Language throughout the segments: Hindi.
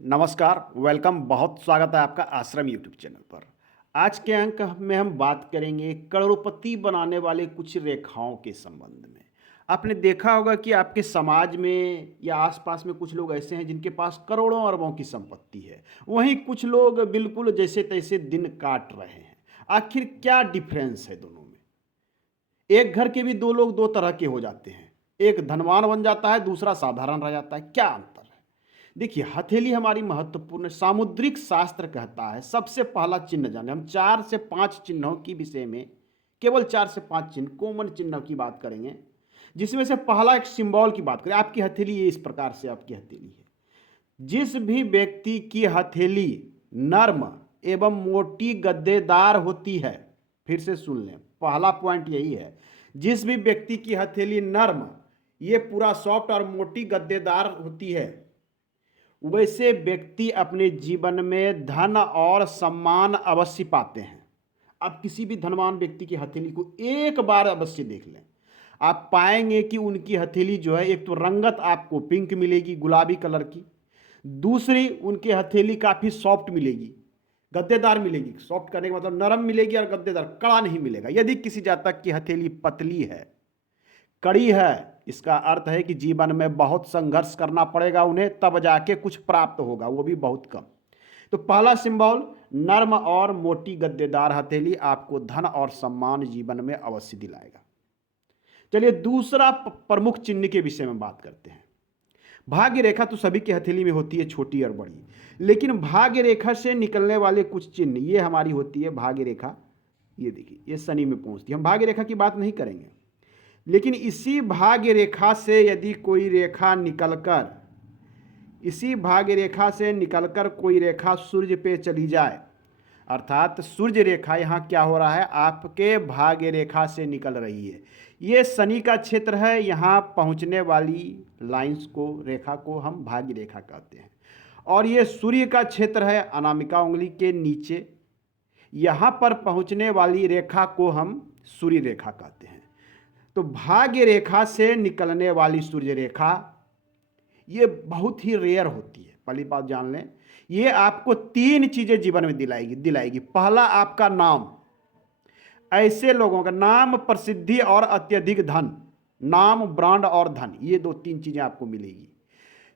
नमस्कार, वेलकम। बहुत स्वागत है आपका आश्रम यूट्यूब चैनल पर। आज के अंक में हम बात करेंगे करोड़पति बनाने वाले कुछ रेखाओं के संबंध में। आपने देखा होगा कि आपके समाज में या आसपास में कुछ लोग ऐसे हैं जिनके पास करोड़ों अरबों की संपत्ति है। वहीं कुछ लोग बिल्कुल जैसे तैसे दिन काट रहे हैं। आखिर क्या डिफरेंस है दोनों में? एक घर के भी दो लोग दो तरह के हो जाते हैं। एक धनवान बन जाता है, दूसरा साधारण रह जाता है। क्या अंतर है? देखिए, हथेली हमारी महत्वपूर्ण सामुद्रिक शास्त्र कहता है सबसे पहला चिन्ह जाने। हम 4 से 5 चिन्हों की विषय में, केवल 4 से 5 चिन्ह, कॉमन चिन्हों की बात करेंगे, जिसमें से पहला एक सिंबल की बात करें। आपकी हथेली ये इस प्रकार से आपकी हथेली है। जिस भी व्यक्ति की हथेली नर्म एवं मोटी गद्देदार होती है, फिर से सुन लें, पहला पॉइंट यही है। जिस भी व्यक्ति की हथेली नर्म, ये पूरा सॉफ्ट और मोटी गद्देदार होती है, वैसे व्यक्ति अपने जीवन में धन और सम्मान अवश्य पाते हैं। आप किसी भी धनवान व्यक्ति की हथेली को एक बार अवश्य देख लें। आप पाएंगे कि उनकी हथेली जो है, एक तो रंगत आपको पिंक मिलेगी, गुलाबी कलर की। दूसरी, उनकी हथेली काफ़ी सॉफ्ट मिलेगी, गद्देदार मिलेगी। सॉफ्ट करने का मतलब नरम मिलेगी और गद्देदार, कड़ा नहीं मिलेगा। यदि किसी जातक की हथेली पतली है, कड़ी है, इसका अर्थ है कि जीवन में बहुत संघर्ष करना पड़ेगा उन्हें, तब जाके कुछ प्राप्त होगा, वो भी बहुत कम। तो पहला सिंबल, नर्म और मोटी गद्देदार हथेली आपको धन और सम्मान जीवन में अवश्य दिलाएगा। चलिए दूसरा प्रमुख चिन्ह के विषय में बात करते हैं। भाग्य रेखा तो सभी की हथेली में होती है, छोटी और बड़ी। लेकिन भाग्य रेखा से निकलने वाले कुछ चिन्ह, ये हमारी होती है भाग्य रेखा। ये देखिए, ये शनि में पहुंचती है। हम भाग्य रेखा की बात नहीं करेंगे, लेकिन इसी भाग्य रेखा से यदि कोई रेखा निकलकर, इसी भाग्य रेखा से निकलकर कोई रेखा सूर्य पे चली जाए, अर्थात सूर्य रेखा यहाँ क्या हो रहा है, आपके भाग्य रेखा से निकल रही है। ये शनि का क्षेत्र है। यहाँ पहुँचने वाली लाइंस को, रेखा को हम भाग्य रेखा कहते हैं। और ये सूर्य का क्षेत्र है, अनामिका उंगली के नीचे। यहाँ पर पहुँचने वाली रेखा को हम सूर्य रेखा कहते हैं। तो भाग्य रेखा से निकलने वाली सूर्य रेखा ये बहुत ही रेयर होती है। पहली बात जान लें, ये आपको 3 चीजें जीवन में दिलाएगी। पहला, आपका नाम। ऐसे लोगों का नाम, प्रसिद्धि और अत्यधिक धन। नाम, ब्रांड और धन, ये 2-3 चीजें आपको मिलेगी।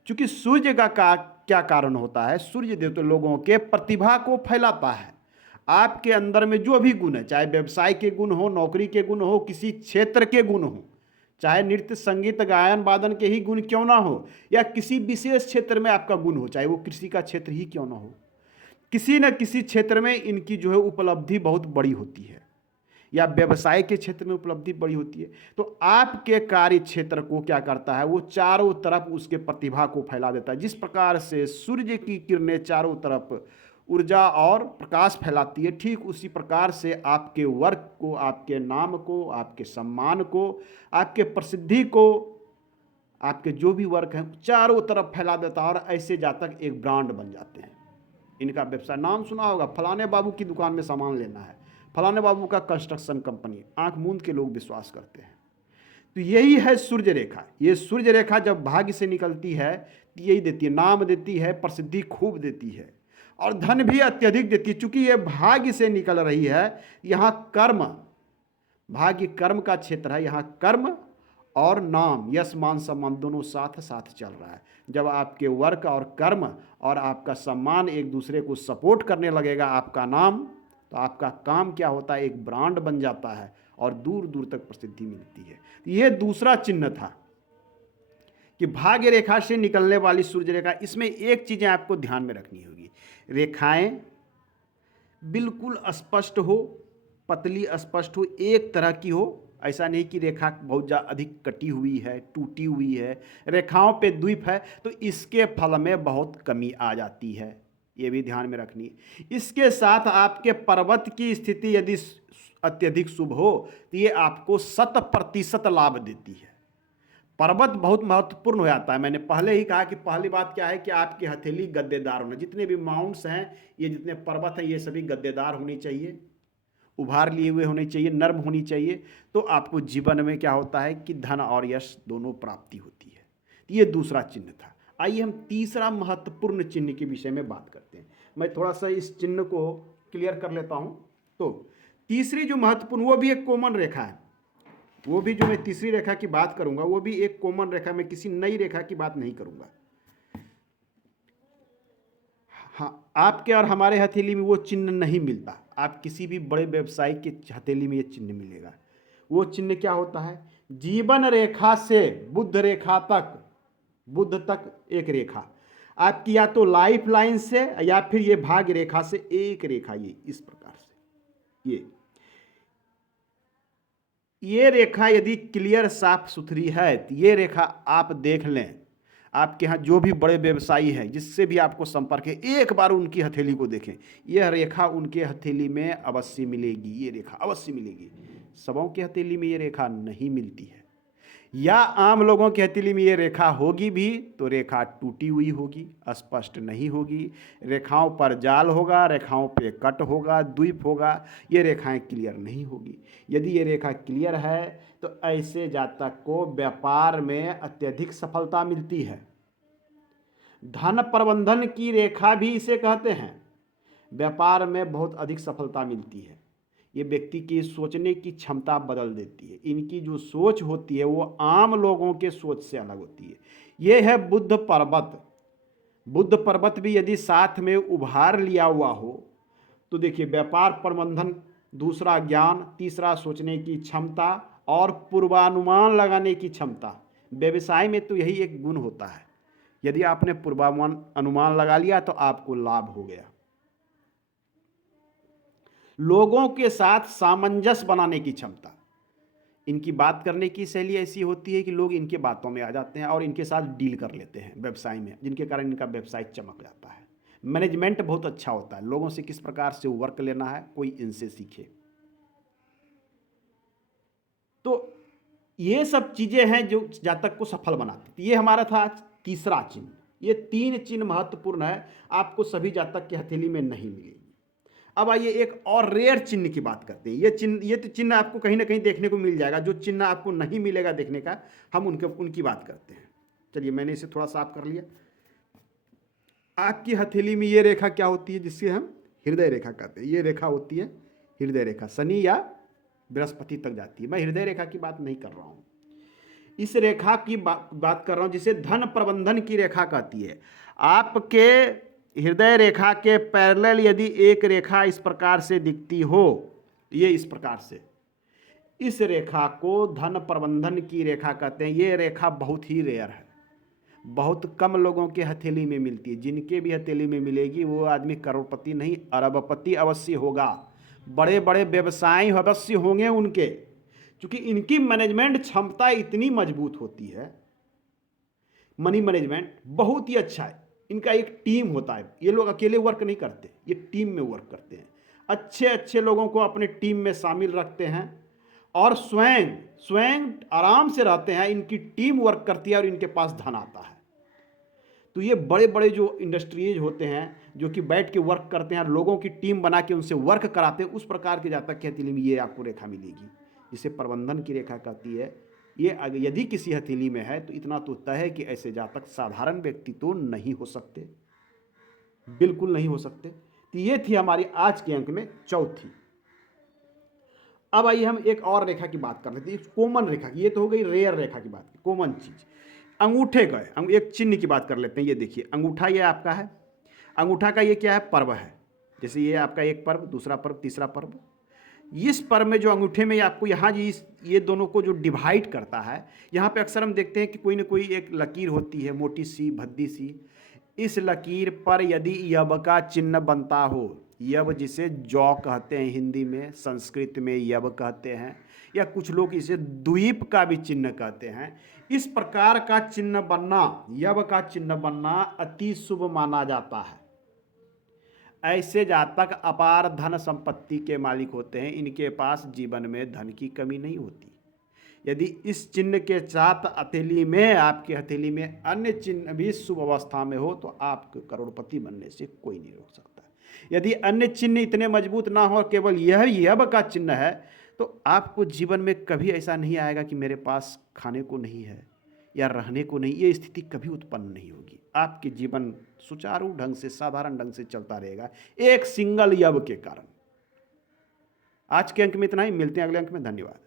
क्योंकि सूर्य का क्या कारण होता है, सूर्य देव तो लोगों के प्रतिभा को फैलाता है। आपके अंदर में जो भी गुण है, चाहे व्यवसाय के गुण हो, नौकरी के गुण हो, किसी क्षेत्र के गुण हो, चाहे नृत्य संगीत गायन वादन के ही गुण क्यों ना हो, या किसी विशेष क्षेत्र में आपका गुण हो, चाहे वो कृषि का क्षेत्र ही क्यों ना हो, किसी न किसी क्षेत्र में इनकी जो है उपलब्धि बहुत बड़ी होती है, या व्यवसाय के क्षेत्र में उपलब्धि बड़ी होती है। तो आपके कार्य क्षेत्र को क्या करता है, वो चारों तरफ उसके प्रतिभा को फैला देता है। जिस प्रकार से सूर्य की किरणें चारों तरफ ऊर्जा और प्रकाश फैलाती है, ठीक उसी प्रकार से आपके वर्क को, आपके नाम को, आपके सम्मान को, आपके प्रसिद्धि को, आपके जो भी वर्क हैं, चारों तरफ फैला देता है। और ऐसे जातक एक ब्रांड बन जाते हैं। इनका व्यवसाय, नाम सुना होगा, फलाने बाबू की दुकान में सामान लेना है, फलाने बाबू का कंस्ट्रक्शन कंपनी, आंख मूंद के लोग विश्वास करते हैं। तो यही है सूर्य रेखा। ये सूर्य रेखा जब भाग्य से निकलती है तो यही देती है, नाम देती है, प्रसिद्धि खूब देती है, और धन भी अत्यधिक देती है। चूंकि ये भाग्य से निकल रही है, यहाँ कर्म, भाग्य कर्म का क्षेत्र है, यहाँ कर्म और नाम, यश मान सम्मान दोनों साथ साथ चल रहा है। जब आपके वर्क और कर्म और आपका सम्मान एक दूसरे को सपोर्ट करने लगेगा, आपका नाम, तो आपका काम क्या होता है, एक ब्रांड बन जाता है और दूर दूर तक प्रसिद्धि मिलती है। यह दूसरा चिन्ह था कि भाग्य रेखा से निकलने वाली सूर्य रेखा। इसमें एक चीजें आपको ध्यान में रखनी होगी, रेखाएं बिल्कुल स्पष्ट हो, पतली स्पष्ट हो, एक तरह की हो। ऐसा नहीं कि रेखा बहुत अधिक कटी हुई है, टूटी हुई है, रेखाओं पे द्वीप है, तो इसके फल में बहुत कमी आ जाती है। ये भी ध्यान में रखनी। इसके साथ आपके पर्वत की स्थिति यदि अत्यधिक शुभ हो तो ये आपको 100% लाभ देती है। पर्वत बहुत महत्वपूर्ण हो जाता है। मैंने पहले ही कहा कि पहली बात क्या है कि आपकी हथेली गद्देदार होना। जितने भी माउंट्स हैं, ये जितने पर्वत हैं, ये सभी गद्देदार होनी चाहिए, उभार लिए हुए होने चाहिए, नर्म होनी चाहिए। तो आपको जीवन में क्या होता है कि धन और यश दोनों प्राप्ति होती है। ये दूसरा चिन्ह था। आइए हम तीसरा महत्वपूर्ण चिन्ह के विषय में बात करते हैं। मैं थोड़ा सा इस चिन्ह को क्लियर कर लेता हूं। तो तीसरी जो महत्वपूर्ण, वो भी एक कॉमन रेखा है। वो भी जो मैं तीसरी रेखा की बात करूंगा वो भी एक कॉमन रेखा, मैं किसी नई रेखा की बात नहीं करूंगा। हाँ, आपके और हमारे हथेली में वो चिन्ह नहीं मिलता। आप किसी भी बड़े व्यवसायी के हथेली में ये चिन्ह मिलेगा। वो चिन्ह क्या होता है? जीवन रेखा से बुध रेखा तक, बुध तक एक रेखा आपकी, या तो लाइफ लाइन से या फिर ये भाग्य रेखा से एक रेखा, ये इस प्रकार से ये रेखा यदि क्लियर साफ सुथरी है तो ये रेखा आप देख लें। आपके यहाँ जो भी बड़े व्यवसायी हैं, जिससे भी आपको संपर्क है, एक बार उनकी हथेली को देखें। यह रेखा उनके हथेली में अवश्य मिलेगी, ये रेखा अवश्य मिलेगी। सबों की हथेली में ये रेखा नहीं मिलती है, या आम लोगों की हथेली में ये रेखा होगी भी तो रेखा टूटी हुई होगी, स्पष्ट नहीं होगी। रेखाओं पर जाल होगा, रेखाओं पे कट होगा, द्वीप होगा, ये रेखाएं क्लियर नहीं होगी। यदि ये रेखा क्लियर है तो ऐसे जातक को व्यापार में अत्यधिक सफलता मिलती है। धन प्रबंधन की रेखा भी इसे कहते हैं। व्यापार में बहुत अधिक सफलता मिलती है। ये व्यक्ति की सोचने की क्षमता बदल देती है। इनकी जो सोच होती है वो आम लोगों के सोच से अलग होती है। ये है बुध पर्वत। बुध पर्वत भी यदि साथ में उभार लिया हुआ हो तो देखिए, व्यापार प्रबंधन, दूसरा ज्ञान, तीसरा सोचने की क्षमता और पूर्वानुमान लगाने की क्षमता। व्यवसाय में तो यही एक गुण होता है। यदि आपने पूर्वानुमान अनुमान लगा लिया तो आपको लाभ हो गया। लोगों के साथ सामंजस्य बनाने की क्षमता। इनकी बात करने की शैली ऐसी होती है कि लोग इनके बातों में आ जाते हैं और इनके साथ डील कर लेते हैं व्यवसाय में, जिनके कारण इनका व्यवसाय चमक जाता है। मैनेजमेंट बहुत अच्छा होता है, लोगों से किस प्रकार से वर्क लेना है कोई इनसे सीखे। तो ये सब चीजें हैं जो जातक को सफल बनाती। ये हमारा था तीसरा चिन्ह। ये तीन चिन्ह महत्वपूर्ण है, आपको सभी जातक के हथेली में नहीं मिलेगी। अब आइए एक और रेयर चिन्ह की बात करते हैं। ये तो चिन्ह आपको कहीं ना कहीं देखने को मिल जाएगा। जो चिन्ह आपको नहीं मिलेगा देखने का, हम उनकी बात करते हैं। चलिए, मैंने इसे थोड़ा साफ कर लिया। आपकी हथेली में ये रेखा क्या होती है, जिससे हम हृदय रेखा कहते हैं। ये रेखा होती है हृदय रेखा, शनि या बृहस्पति तक जाती है। मैं हृदय रेखा की बात नहीं कर रहा हूं, इस रेखा की बात कर रहा हूं जिसे धन प्रबंधन की रेखा कहती है। आपके हृदय रेखा के पैरेलल यदि एक रेखा इस प्रकार से दिखती हो, ये इस प्रकार से, इस रेखा को धन प्रबंधन की रेखा कहते हैं। ये रेखा बहुत ही रेयर है, बहुत कम लोगों के हथेली में मिलती है। जिनके भी हथेली में मिलेगी वो आदमी करोड़पति नहीं, अरबपति अवश्य होगा। बड़े बड़े व्यवसायी अवश्य होंगे उनके, क्योंकि इनकी मैनेजमेंट क्षमता इतनी मजबूत होती है। मनी मैनेजमेंट बहुत ही अच्छा है। इनका एक टीम होता है, ये लोग अकेले वर्क नहीं करते, ये टीम में वर्क करते हैं। अच्छे अच्छे लोगों को अपने टीम में शामिल रखते हैं और स्वयं स्वयं आराम से रहते हैं। इनकी टीम वर्क करती है और इनके पास धन आता है। तो ये बड़े बड़े जो इंडस्ट्रीज होते हैं जो कि बैठ के वर्क करते हैं, लोगों की टीम बना के उनसे वर्क कराते हैं, उस प्रकार के जातक की हथेली में ये आपको रेखा मिलेगी, जिसे प्रबंधन की रेखा कहती है। ये यदि किसी हथेली में है तो इतना तो तय है कि ऐसे जातक साधारण व्यक्ति तो नहीं हो सकते, बिल्कुल नहीं हो सकते। तो ये थी हमारी आज के अंक में चौथी। अब आइए हम एक और रेखा की बात कर लेते हैं, कॉमन रेखा की। ये तो हो गई रेयर रेखा की बात, कॉमन चीज। अंगूठे का एक चिन्ह की बात कर लेते हैं। ये देखिए अंगूठा, ये आपका है। अंगूठा का ये क्या है? पर्व है। जैसे ये आपका एक पर्व, दूसरा पर्व, तीसरा पर्व। इस पर्व में जो अंगूठे में आपको यहाँ ये दोनों को जो डिवाइड करता है, यहाँ पे अक्सर हम देखते हैं कि कोई ना कोई एक लकीर होती है, मोटी सी भद्दी सी। इस लकीर पर यदि यब का चिन्ह बनता हो, यब जिसे जौ कहते हैं हिंदी में, संस्कृत में यब कहते हैं, या कुछ लोग इसे द्वीप का भी चिन्ह कहते हैं। इस प्रकार का चिन्ह बनना, यब का चिन्ह बनना अति शुभ माना जाता है। ऐसे जातक अपार धन संपत्ति के मालिक होते हैं। इनके पास जीवन में धन की कमी नहीं होती। यदि इस चिन्ह के साथ हथेली में, आपकी हथेली में अन्य चिन्ह भी शुभ अवस्था में हो तो आपको करोड़पति बनने से कोई नहीं रोक सकता। यदि अन्य चिन्ह इतने मजबूत ना हो, केवल यह यब का चिन्ह है, तो आपको जीवन में कभी ऐसा नहीं आएगा कि मेरे पास खाने को नहीं है, या रहने को नहीं, ये स्थिति कभी उत्पन्न नहीं होगी। आपके जीवन सुचारू ढंग से, साधारण ढंग से चलता रहेगा एक सिंगल यव के कारण। आज के अंक में इतना ही, मिलते हैं अगले अंक में। धन्यवाद।